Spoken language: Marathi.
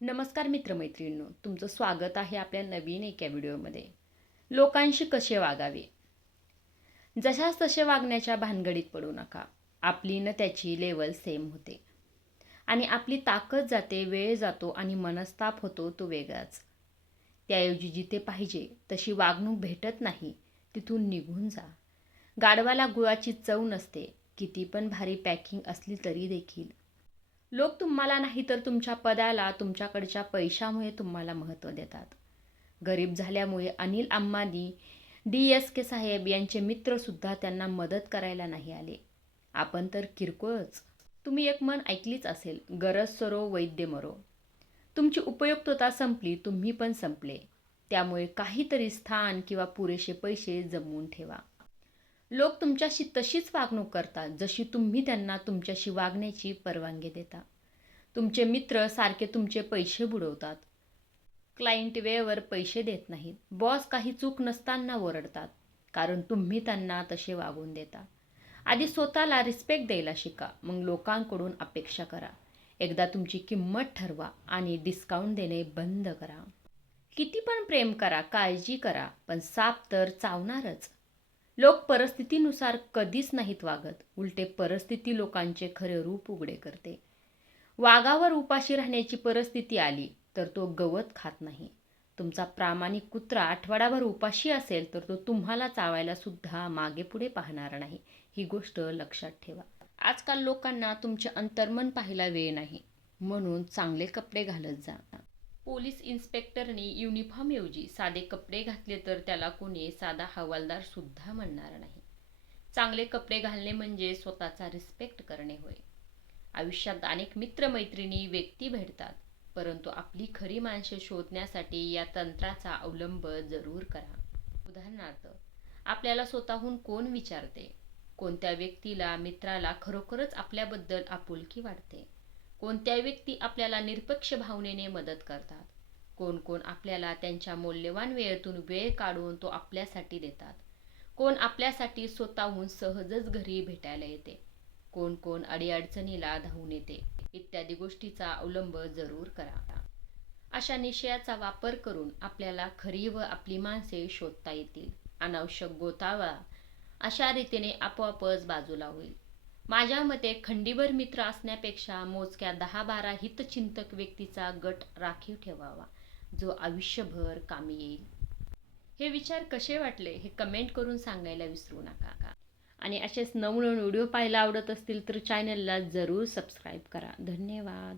नमस्कार मित्रमैत्रिणींनो तुमचं स्वागत आहे आपल्या नवीन एका व्हिडिओमध्ये. लोकांशी कसे वागावे? जशास तसे वागण्याच्या भानगडीत पडू नका. आपली न त्याची लेवल सेम होते. आणि आपली ताकद जाते वेळ जातो आणि मनस्ताप होतो तो वेगळाच. त्याऐवजी जिथे पाहिजे तशी वागणूक भेटत नाही तिथून निघून जा. गाडवाला गुळाची चव नसते किती पण भारी पॅकिंग असली तरी देखील. लोक तुम्हाला नाही तर तुमच्या पदाला तुमच्याकडच्या पैशामुळे तुम्हाला महत्त्व देतात. गरीब झाल्यामुळे Anil Ambani D S K साहेब यांचे मित्रसुद्धा त्यांना मदत करायला नाही आले. आपण तर किरकोळच. तुम्ही एक मन ऐकलीच असेल गरज सरो वैद्य मरो. तुमची उपयुक्तता संपली तुम्ही पण संपले. त्यामुळे काहीतरी स्थान किंवा पुरेसे पैसे जमवून ठेवा. लोक तुमच्याशी तशीच वागणूक करतात जशी तुम्ही त्यांना तुमच्याशी वागण्याची परवानगी देता. तुमचे मित्र सारखे तुमचे पैसे बुडवतात. क्लायंट वेळेवर पैसे देत नाहीत. बॉस काही चूक नसताना ओरडतात कारण तुम्ही त्यांना तसे वागून देता. आधी स्वतःला रिस्पेक्ट द्यायला शिका मग लोकांकडून अपेक्षा करा. एकदा तुमची किंमत ठरवा आणि डिस्काउंट देणे बंद करा. किती पण प्रेम करा काळजी करा पण साप तर चावणारच. लोक परिस्थितीनुसार कधीच नाहीत वागत. उलटे परिस्थिती लोकांचे खरे रूप उघडे करते. वाघावर उपाशी राहण्याची परिस्थिती आली तर तो गवत खात नाही. तुमचा प्रामाणिक कुत्रा आठवडाभर उपाशी असेल तर तो तुम्हाला चावायला सुद्धा मागे पुढे पाहणार नाही. ही गोष्ट लक्षात ठेवा. आजकाल लोकांना तुमचे अंतर्मन पाहायला वेळ नाही. म्हणून चांगले कपडे घालत जा. पोलीस इन्स्पेक्टरने युनिफॉर्मऐवजी साधे कपडे घातले तर त्याला कोणी साधा हवालदार सुद्धा म्हणणार नाही. चांगले कपडे घालणे म्हणजे स्वतःचा रिस्पेक्ट करणे होय. आयुष्यात अनेक मित्रमैत्रिणी व्यक्ती भेटतात परंतु आपली खरी माणसे शोधण्यासाठी या तंत्राचा अवलंब जरूर करा. उदाहरणार्थ आपल्याला स्वतःहून कोण विचारते? कोणत्या व्यक्तीला मित्राला खरोखरच आपल्याबद्दल आपुलकी वाटते? कोणत्या व्यक्ती आपल्याला निरपेक्ष भावनेने मदत करतात? कोण कोण आपल्याला त्यांच्या मौल्यवान वेळेतून वेळ काढून तो आपल्यासाठी देतात? कोण आपल्यासाठी स्वतःहून सहजच घरी भेटायला येते? कोण कोण अडीअडचणीला धावून येते? इत्यादी गोष्टीचा अवलंब जरूर करा. अशा निश्चयाचा वापर करून आपल्याला खरी व आपली माणसे शोधता येतील. अनावश्यक गोतावा अशा रीतीने आपोआपच बाजूला होईल. माझ्या मते खंडीभर मित्र असण्यापेक्षा मोजक्या दहा बारा हितचिंतक व्यक्तीचा गट राखीव ठेवावा जो आयुष्यभर कामी येईल. हे विचार कसे वाटले हे कमेंट करून सांगायला विसरू नका का? आणि असेच नवनवीन व्हिडिओ पाहायला आवडत असतील तर चॅनलला जरूर सबस्क्राईब करा. धन्यवाद.